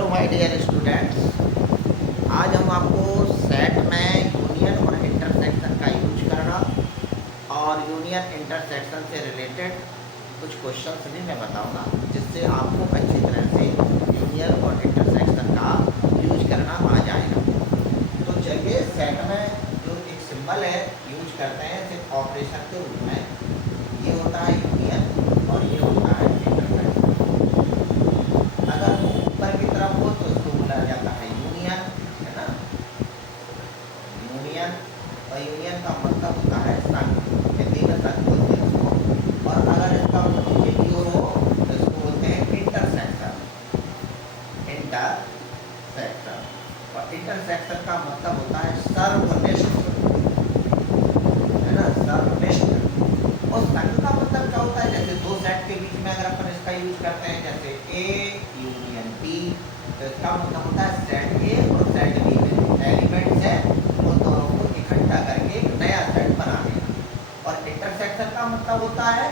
Hello my dear students, आज हम आपको सेट में यूनियन और इंटरसेक्शन का यूज करना और यूनियन इंटरसेक्शन से रिलेटेड कुछ क्वेश्चंस भी मैं बताऊंगा, जिससे आपको अच्छी तरह से यूनियन और इंटरसेक्शन का यूज करना आ जाएगा। तो चलिए, सेट में जो एक सिंबल है यूज करते हैं सिर्फ ऑपरेशन के रूप में, ये होता है यूनियन और ये होता है इंटरसेक्शन। अगर वो ऊपर की तरफ हो तो इसको बोला जाता है यूनियन, है ना। यूनियन और यूनियन का मतलब होता है संघ, हिंदी में संघ बोलते हैं उसको। और अगर इसका नीचे की ओर हो तो इसको बोलते हैं इंटरसेक्शन। इंटरसेक्शन और इंटरसेक्शन का मतलब होता है सर्वनिष्ठ, है ना, सर्वनिष्ठ। और संघ का मतलब क्या होता है, जैसे दो सेट के बीच में अगर अपन इसका यूज करते हैं, जैसे ए यूनियन बी, तो इसका मतलब होता है सेट ए और सेट बी में एलिमेंट्स है उन दोनों को इकट्ठा करके एक नया सेट बना देना। और इंटरसेक्शन का मतलब होता है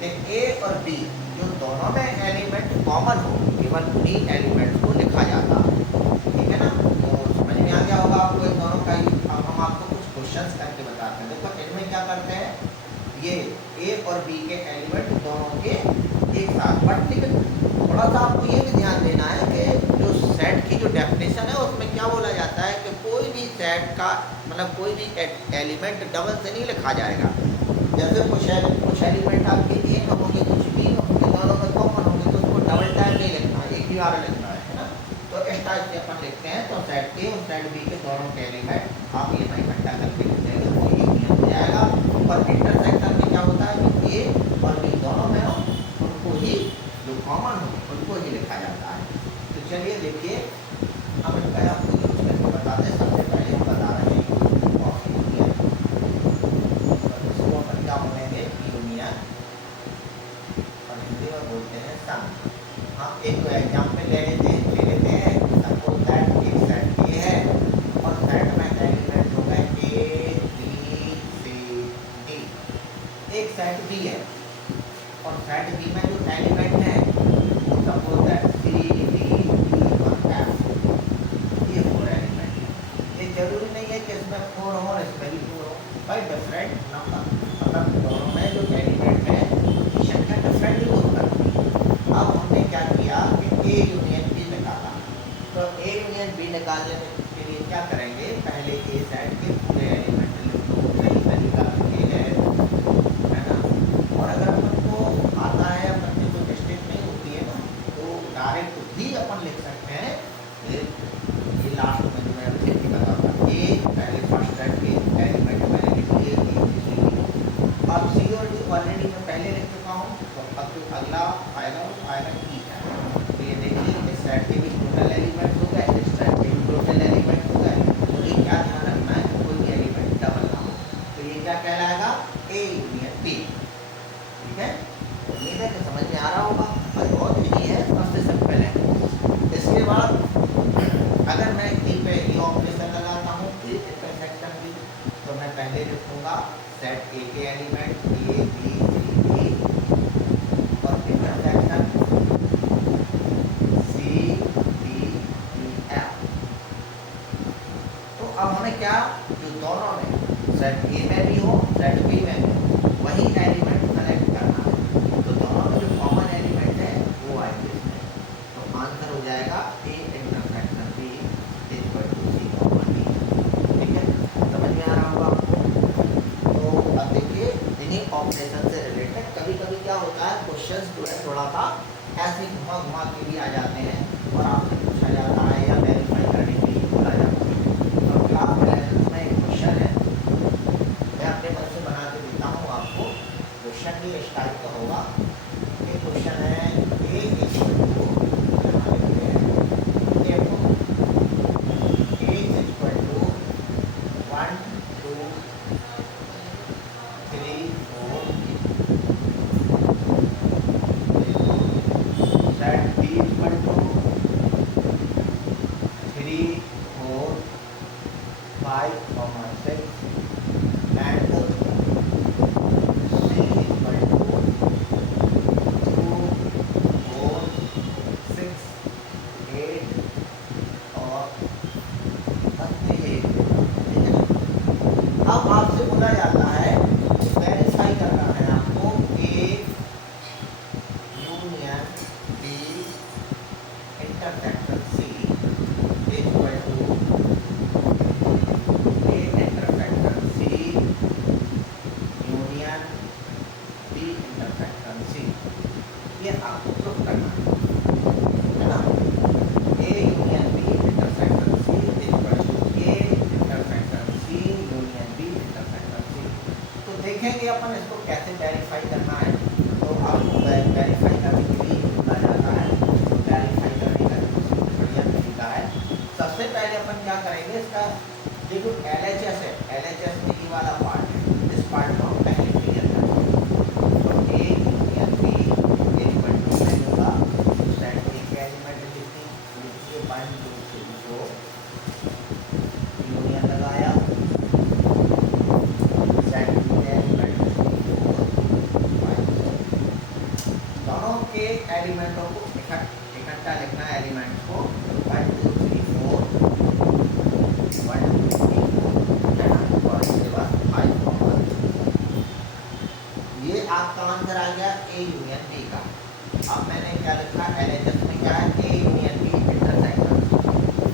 कि ए और बी जो दोनों में एलिमेंट कॉमन हो, केवल उन्हीं एलिमेंट्स को लिखा जाता है, ठीक है ना। तो समझ में आ गया होगा आपको इन दोनों का यूज। अब हम आपको कुछ क्वेश्चंस करके बताते हैं। देखो, इनमें क्या करते हैं, ये ए और बी के एलिमेंट दोनों के एक साथ, बट लेकिन थोड़ा सा आपको ये भी ध्यान देना है कि जो सेट की जो डेफिनेशन है उसमें क्या बोला जाता है कि कोई भी सेट का मतलब कोई भी एलिमेंट डबल से नहीं लिखा जाएगा। जैसे कुछ एलिमेंट आपके ए में होंगे, कुछ बी में होंगे, दोनों में कॉमन होंगे, तो उसको डबल टाइम नहीं लिखना है, एक ही बार लिखना है ना। तो इस टाइप से अपन लिखते हैं। तो सेट ए और सेट बी के दोनों के एलिमेंट आप ये में इकट्ठा करके लिख देंगे तो ये यूनियन हो जाएगा। और इंटरसेक्शन में क्या होता है कि ए और बी दोनों में हो, उनको ही जो कॉमन हो उनको ही लिखा जाता है। तो चलिए देखिए, हम इनका आपको यूज करके बताते हैं। सबसे पहले हम बता रहे हैं ऑफ यूनियन, और इसको अपन क्या बोलेंगे, यूनियन, और हिंदी में बोलते हैं संघ। हम एक एग्जाम्पल ले लेते हैं। सपोज दैट एक सेट ए है और सेट में एलिमेंट हो गए ए बी सी डी। एक सेट बी है और सेट बी में जो एलिमेंट है वो suppose that C D E और एफ, ये 4 एलिमेंट है। ये जरूरी नहीं है कि इसमें 4 हो और इसमें भी 4 हो, भाई डिफरेंट नंबर, मतलब दोनों में जो एलिमेंट है पोजीशन का डिफरेंट यूज करते हैं। अब हमने क्या किया कि ए यूनियन बी निकाला। तो ए यूनियन बी निकालने के लिए क्या करेंगे, पहले ए सेट के पूरे एलिमेंट लिख लो, सही तरीका ये है ना। और अगर अपन को आता है, अपन की कोई मिस्टेक नहीं होती है ना, तो डायरेक्ट भी अपन लिख सकते हैं। ये लास्ट में जो मैं फिर भी बताऊंगा, ए पहले फर्स्ट सेट के एलिमेंट मैंने लिख लिए ए बी सी डी। अब सी और डी ऑलरेडी मैं पहले लिख चुका हूँ, तो अब जो अगला आएगा वो आएगा ई है। तो ये देखिए, इस सेट के भी टोटल एलिमेंट हो गए, इस सेट के भी टोटल एलिमेंट हो गए। तो ये क्या ध्यान रखना है कि कोई भी एलिमेंट डबल ना हो। तो ये क्या कहलाएगा, ए यूनियन बी, ठीक है। उम्मीद है कि समझ में आ रहा होगा, और बहुत इजी है, सबसे सिंपल है। इसके बाद अगर मैं ई पे ई ऑपरेशन लगाता हूँ, ई इंटरसेक्शन बी, तो मैं पहले लिखूंगा सेट ए के element A B C D और intersection C D E F. तो अब हमें क्या, जो दोनों में सेट ए में भी हो सेट बी में भी हो, वही एलिमेंट सेलेक्ट करना है। तो दोनों में जो कॉमन एलिमेंट है वो आएंगे इसमें। तो आंसर हो जाएगा A intersection B equal to C comma D, ठीक है। समझ में आ रहा होगा आपको। तो अब देखिए, इन्हीं ऑपरेशन से रिलेटेड कभी कभी क्या होता है, क्वेश्चंस जो है थोड़ा सा ऐसे घुमा घुमा के भी आ जाते हैं और आपसे पूछा जाता है या वेरीफाई करने के लिए बोला जाता है। और क्लास 11 में एक क्वेश्चन है, मैं अपने मन से बना के देता हूँ आपको। क्वेश्चन भी इस टाइप का होगा। ये क्वेश्चन है A equal to, A equal to 1 2 3 4 set B equal to करेंगे, इसका ये जो LHS है, LHS में ये वाला पार्ट है, इस पार्ट को हम पहले क्लियर करेंगे। तो A union B equal to मैं लूँगा सेट A के एलिमेंट लिखती ये 1 2 3 4 यूनियन लगाया, सेट B के एलिमेंट 4 5 दोनों के एलिमेंटों को इकट्ठा लिखना है, एलिमेंट को 1 2 3 4 1 2 3 4 है ना, और इसके बाद 5 ये आपका आंसर आ गया A यूनियन B का। अब मैंने क्या लिखा, LHS में क्या है, A यूनियन B इंटरसेक्शन,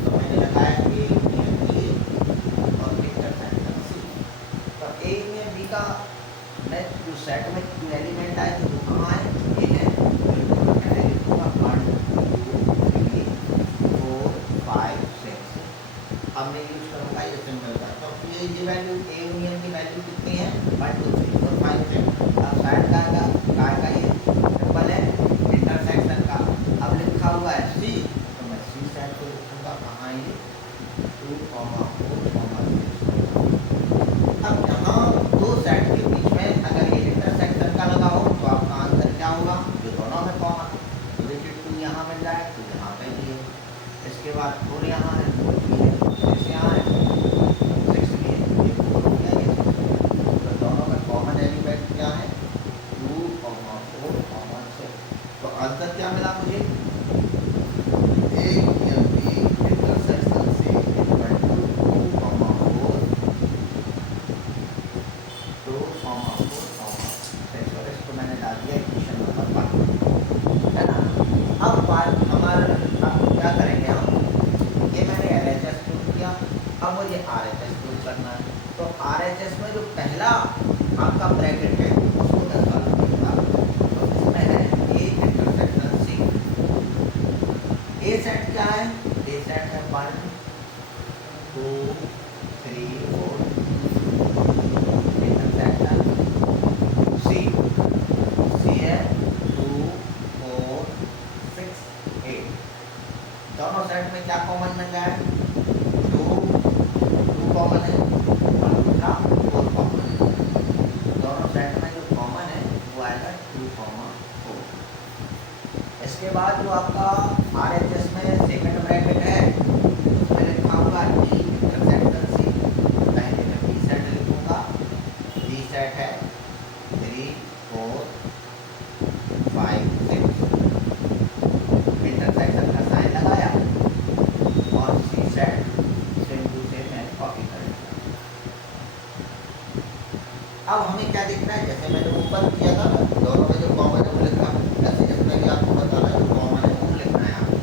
तो मैंने लगाया A यूनियन B और इंटरसेक्शन C। तो A यूनियन B का मैं जो सेट में जो एलिमेंट आए थे वो कहाँ आए, ये है 1 2 3 4 5 6। अब मैं यूज करूँगा ये सिंबल का, तो ये वैल्यू A यूनियन की वैल्यू कितनी है, 1 2 3 4 5 6। अब साइड का ये सिंबल है इंटरसेक्शन का, अब लिखा हुआ है C, तो मैं C साइड को लिखूँगा कहाँ, ये 2 4 6। अब यहाँ दो सेट के बीच में अगर ये इंटरसेक्शन का लगा हो तो आपका आंसर क्या होगा, जो दोनों में कॉमन, तो देखिए 2 यहाँ मिल जाए तो यहाँ पे भी है, इसके बाद 4 यहाँ है, 4 भी है, 6 यहाँ है, 6 भी है, ये 4 हो गया, ये 6। तो दोनों में कॉमन एलिमेंट क्या है, 2 4 6। तो आंसर क्या मिला मुझे, A union B intersection C equal to 2 4 और इसको मैंने डाल दिया इक्वेशन नंबर 1, है ना। अब बात हमारे, अब क्या करेंगे हम, ये मैंने LHS प्रूव किया, अब मुझे RHS प्रूव करना है। तो RHS में जो पहला आपका ब्रैकेट है उसको मैं सॉल्व करूँगा, तो इसमें है A intersection C। A set क्या है, A सेट है 1 2 3 4 इंटरसेक्शन C है 2 4 6 8। दोनों सेट में क्या कॉमन मिल रहा है, 2 कॉमन है, 1 दूसरा 4 कॉमन है, दोनों सेट में जो कॉमन है वो आएगा 2 4। इसके बाद जो आपका RHS में सेकंड ब्रैकेट है उसमें लिखा होगा D इंटरसेक्शन C, पहले मैं B सेट लिखूंगा, B सेट है 3 4 5 6, इंटरसेक्शन का साइन लगाया, और C set same to same मैंने कॉपी कर लिया। अब हमें क्या देखना है, जैसे मैंने ऊपर किया था ना, दोनों में जो कॉमन है वो लिखा, ऐसे इसमें भी आपको बता रहा है जो कॉमन है वो लिखना है आपको।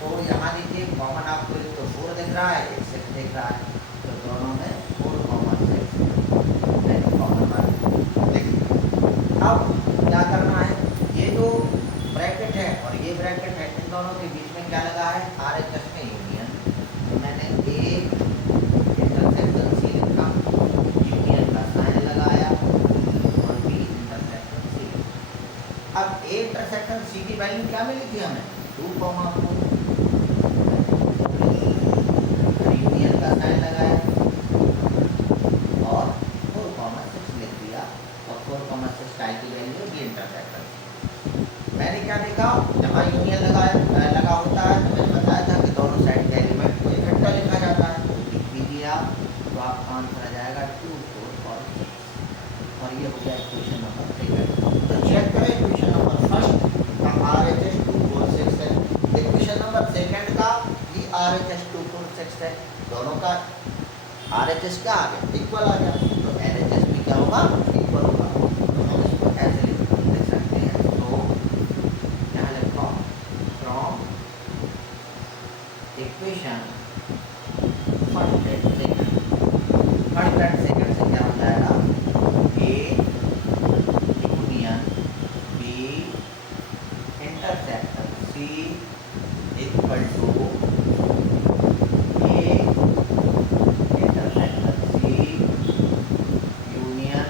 तो यहाँ देखिए कॉमन आपको एक तो 4 दिख रहा है, एक 6 दिख रहा है, तो दोनों में 4 6 मैंने कॉमन वाले लिख दिया। अब क्या करना है, ये जो ब्रैकेट है और ये ब्रैकेट है, इन दोनों के बीच में क्या लगा है, RHS में यूनियन, तो मैंने A इंटरसेक्शन C लिखा, यूनियन का साइन लगाया, और B इंटरसेक्शन C। अब A इंटरसेक्शन C की वैल्यू क्या मिली थी हमें, 2 4, यूनियन का साइन लगाया और 4 6 लिख दिया, और 4 6 टाइप की वैल्यू B इंटरसेक्शन। मैंने क्या देखा, जहाँ यूनियन लगा होता है तो मैंने बताया था कि दोनों साइड के एलिमेंट को इकट्ठा लिखा जाता है, तो लिख दीजिए आप, तो आपका आंसर आ जाएगा 2 4 और 6, और ये हो गया इक्वेशन नंबर 3। तो चेक करें इक्वेशन नंबर फर्स्ट का RHS 2 4 6 है, इक्वेशन नंबर सेकंड का भी RHS 2 4 6 है, दोनों का RHS क्या आ गया, इक्वल आ गया, तो LHS भी क्या होगा, इक्वल होगा। तो हम इसको ऐसे लिख सकते हैं, तो यहाँ लिखो from equation first and second से क्या हो जाएगा, A union B intersection C equal to A intersection C union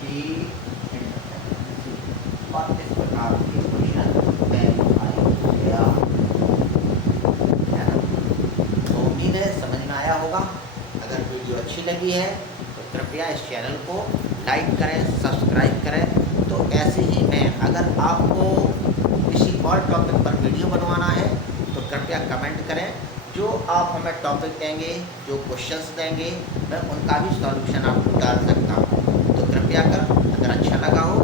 B intersection C। और इस प्रकार की इक्वेशन वेरीफाई हो गया, है ना। तो लगी है तो कृपया इस चैनल को लाइक करें, सब्सक्राइब करें। तो ऐसे ही मैं, अगर आपको किसी और टॉपिक पर वीडियो बनवाना है तो कृपया कमेंट करें। जो आप हमें टॉपिक देंगे, जो क्वेश्चंस देंगे, मैं उनका भी सॉल्यूशन आपको डाल सकता हूँ। तो कृपया कर, अगर अच्छा लगा हो